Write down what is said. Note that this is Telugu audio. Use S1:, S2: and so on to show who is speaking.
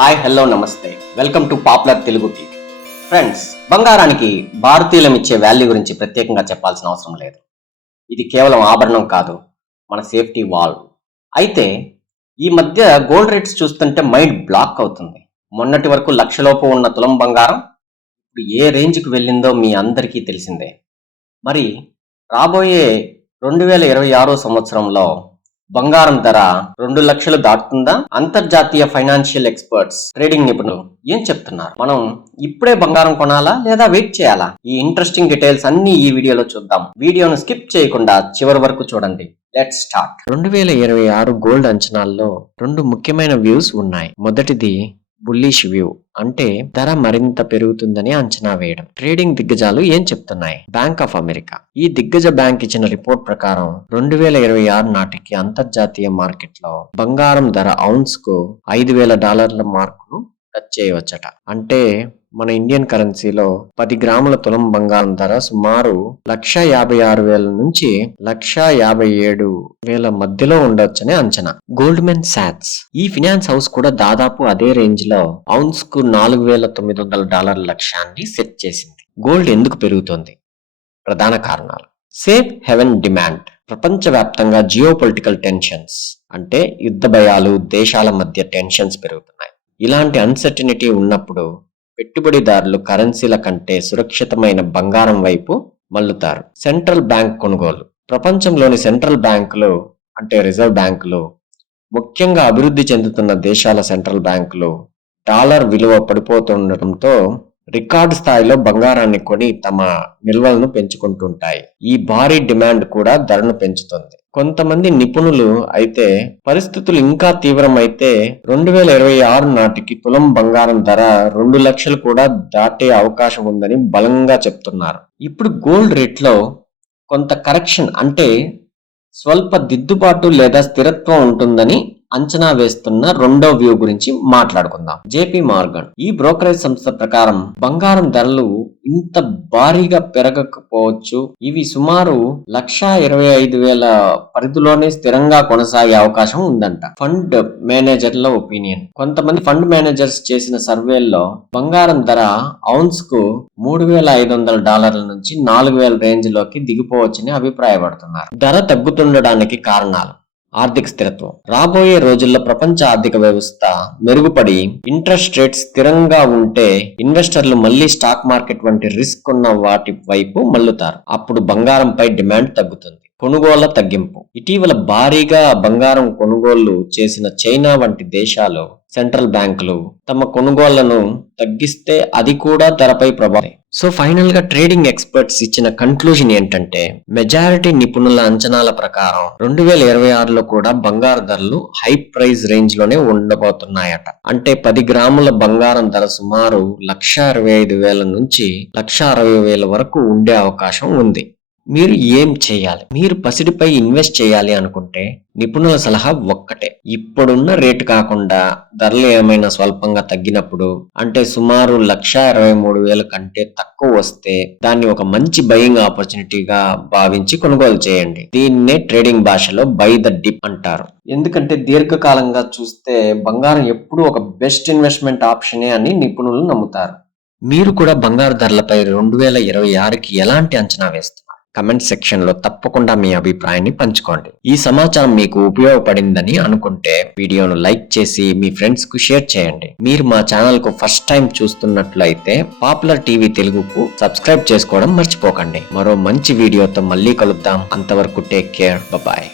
S1: హాయ్ హలో నమస్తే. Welcome to popular Telugu TV. Friends బంగారానికి భారతీయులం ఇచ్చే వాల్యూ గురించి ప్రత్యేకంగా చెప్పాల్సిన అవసరం లేదు. ఇది కేవలం ఆభరణం కాదు మన సేఫ్టీ వాల్. అయితే ఈ మధ్య గోల్డ్ రేట్స్ చూస్తుంటే మైండ్ బ్లాక్ అవుతుంది. మొన్నటి వరకు లక్షలోపు ఉన్న తులం బంగారం ఇప్పుడు ఏ రేంజ్కి వెళ్ళిందో మీ అందరికీ తెలిసిందే. మరి రాబోయే రెండు వేల ఇరవై ఆరో సంవత్సరంలో బంగారం ధర రెండు లక్షలు దాటుతుందా? అంతర్జాతీయ ఫైనాన్షియల్ ఎక్స్పర్ట్స్ ట్రేడింగ్ నిపుణులు ఏం చెప్తున్నారు? మనం ఇప్పుడే బంగారం కొనాలా లేదా వెయిట్ చేయాలా? ఈ ఇంట్రెస్టింగ్ డీటెయిల్స్ అన్ని ఈ వీడియోలో చూద్దాం. వీడియోను స్కిప్ చేయకుండా చివరి వరకు చూడండి. లెట్ స్టార్ట్ రెండు వేల ఇరవై ఆరు గోల్డ్ అంచనాల్లో రెండు ముఖ్యమైన వ్యూస్ ఉన్నాయి. మొదటిది బుల్లిష్ వ్యూ అంటే ధర మరింత పెరుగుతుందని అంచనా వేయడం. ట్రేడింగ్ దిగ్గజాలు ఏం చెప్తున్నాయి? బ్యాంక్ ఆఫ్ అమెరికా ఈ దిగ్గజ బ్యాంక్ ఇచ్చిన రిపోర్ట్ ప్రకారం రెండు వేల ఇరవై ఆరు నాటికి అంతర్జాతీయ మార్కెట్లో బంగారం ధర ఔన్స్కు ఐదు వేల డాలర్ల మార్కును టచ్ చేయవచ్చట. అంటే మన ఇండియన్ కరెన్సీలో పది గ్రాముల తులం బంగారం ధర సుమారు లక్ష యాభై ఆరు వేల నుంచి లక్ష యాభై ఏడు వేల మధ్యలో ఉండొచ్చని అంచనా. గోల్డ్మెన్ సాట్స్ ఈ ఫినాన్స్ హౌస్ కూడా దాదాపు అదే రేంజ్లో ఔన్స్కు నాలుగు వేల తొమ్మిది వందల డాలర్ల లక్ష్యాన్ని సెట్ చేసింది. గోల్డ్ ఎందుకు పెరుగుతోంది? ప్రధాన కారణాలు. సేఫ్ హెవెన్ డిమాండ్ ప్రపంచవ్యాప్తంగా జియో పొలిటికల్ టెన్షన్స్ అంటే యుద్ధ భయాలు దేశాల మధ్య టెన్షన్స్ పెరుగుతున్నాయి. ఇలాంటి అన్సర్టినిటీ ఉన్నప్పుడు పెట్టుబడిదారులు కరెన్సీల కంటే సురక్షితమైన బంగారం వైపు మల్లుతారు సెంట్రల్ బ్యాంక్ కొనుగోలు. ప్రపంచంలోని సెంట్రల్ బ్యాంకులు అంటే రిజర్వ్ బ్యాంకులు ముఖ్యంగా అభివృద్ధి చెందుతున్న దేశాల సెంట్రల్ బ్యాంకులు డాలర్ విలువ పడిపోతుండటంతో రికార్డు స్థాయిలో బంగారాన్ని కొని తమ నిల్వలను పెంచుకుంటుంటాయి. ఈ భారీ డిమాండ్ కూడా ధరను పెంచుతుంది. కొంతమంది నిపుణులు అయితే పరిస్థితులు ఇంకా తీవ్రమైతే రెండు వేల ఇరవై ఆరు నాటికి తులం బంగారం ధర రెండు లక్షలు కూడా దాటే అవకాశం ఉందని బలంగా చెప్తున్నారు. ఇప్పుడు గోల్డ్ రేట్లో కొంత కరెక్షన్ అంటే స్వల్ప దిద్దుబాటు లేదా స్థిరత్వం ఉంటుందని అంచనా వేస్తున్న రెండో వ్యూ గురించి మాట్లాడుకుందాం. జేపీ మార్గన్ ఈ బ్రోకరేజ్ సంస్థ ప్రకారం బంగారం ధరలు ఇంత భారీగా పెరగకపోవచ్చు. ఇవి సుమారు లక్షా ఇరవై ఐదు వేల పరిధిలోనే స్థిరంగా కొనసాగే అవకాశం ఉందంట. ఫండ్ మేనేజర్ల ఒపీనియన్. కొంతమంది ఫండ్ మేనేజర్స్ చేసిన సర్వేల్లో బంగారం ధర ఔన్స్కు మూడు వేల ఐదు వందల డాలర్ల నుంచి నాలుగు వేల రేంజ్లోకి దిగిపోవచ్చని అభిప్రాయపడుతున్నారు. ధర తగ్గుతుండడానికి కారణాలు? ఆర్థిక స్థిరత్వం. రాబోయే రోజుల్లో ప్రపంచ ఆర్థిక వ్యవస్థ మెరుగుపడి ఇంట్రెస్ట్ రేట్ స్థిరంగా ఉంటే ఇన్వెస్టర్లు మళ్ళీ స్టాక్ మార్కెట్ వంటి రిస్క్ ఉన్న వాటి వైపు మల్లుతారు అప్పుడు బంగారంపై డిమాండ్ తగ్గుతుంది. కొనుగోళ్ళ తగ్గింపు. ఇటీవల భారీగా బంగారం కొనుగోళ్ళు చేసిన చైనా వంటి దేశాలు సెంట్రల్ బ్యాంకులు తమ కొనుగోళ్ళను తగ్గిస్తే అది కూడా ధరపై ప్రభావం సో ఫైనల్గా ట్రేడింగ్ ఎక్స్పర్ట్స్ ఇచ్చిన కన్క్లూజన్ ఏంటంటే మెజారిటీ నిపుణుల అంచనాల ప్రకారం రెండు వేల ఇరవై ఆరులో కూడా బంగారు ధరలు హై ప్రైస్ రేంజ్లోనే ఉండబోతున్నాయట. అంటే పది గ్రాముల బంగారం ధర సుమారు లక్ష అరవై ఐదు వేల నుంచి లక్ష అరవై వేల వరకు ఉండే అవకాశం ఉంది. మీరు ఏం చేయాలి? మీరు పసిడిపై ఇన్వెస్ట్ చేయాలి అనుకుంటే నిపుణుల సలహా ఒక్కటే. ఇప్పుడున్న రేటు కాకుండా ధరలు ఏమైనా స్వల్పంగా తగ్గినప్పుడు అంటే సుమారు లక్ష ఇరవై మూడు వేల కంటే తక్కువ వస్తే దాన్ని ఒక మంచి బయింగ్ ఆపర్చునిటీగా భావించి కొనుగోలు చేయండి. దీన్నే ట్రేడింగ్ భాషలో బై ద డిప్ అంటారు. ఎందుకంటే దీర్ఘకాలంగా చూస్తే బంగారం ఎప్పుడూ ఒక బెస్ట్ ఇన్వెస్ట్మెంట్ ఆప్షనే అని నిపుణులు నమ్ముతారు. మీరు కూడా బంగారు ధరలపై రెండు వేల ఇరవై ఆరుకి ఎలాంటి అంచనా వేస్తారు కమెంట్ సెక్షన్లో తప్పకుండా మీ అభిప్రాయాన్ని పంచుకోండి. ఈ సమాచారం మీకు ఉపయోగపడిందని అనుకుంటే వీడియోను లైక్ చేసి మీ ఫ్రెండ్స్కు షేర్ చేయండి. మీరు మా ఛానల్కు ఫస్ట్ టైం చూస్తున్నట్లయితే పాపులర్ టీవీ తెలుగుకు సబ్స్క్రైబ్ చేసుకోవడం మర్చిపోకండి. మరో మంచి వీడియోతో మళ్ళీ కలుద్దాం. అంతవరకు టేక్ కేర్. బాయ్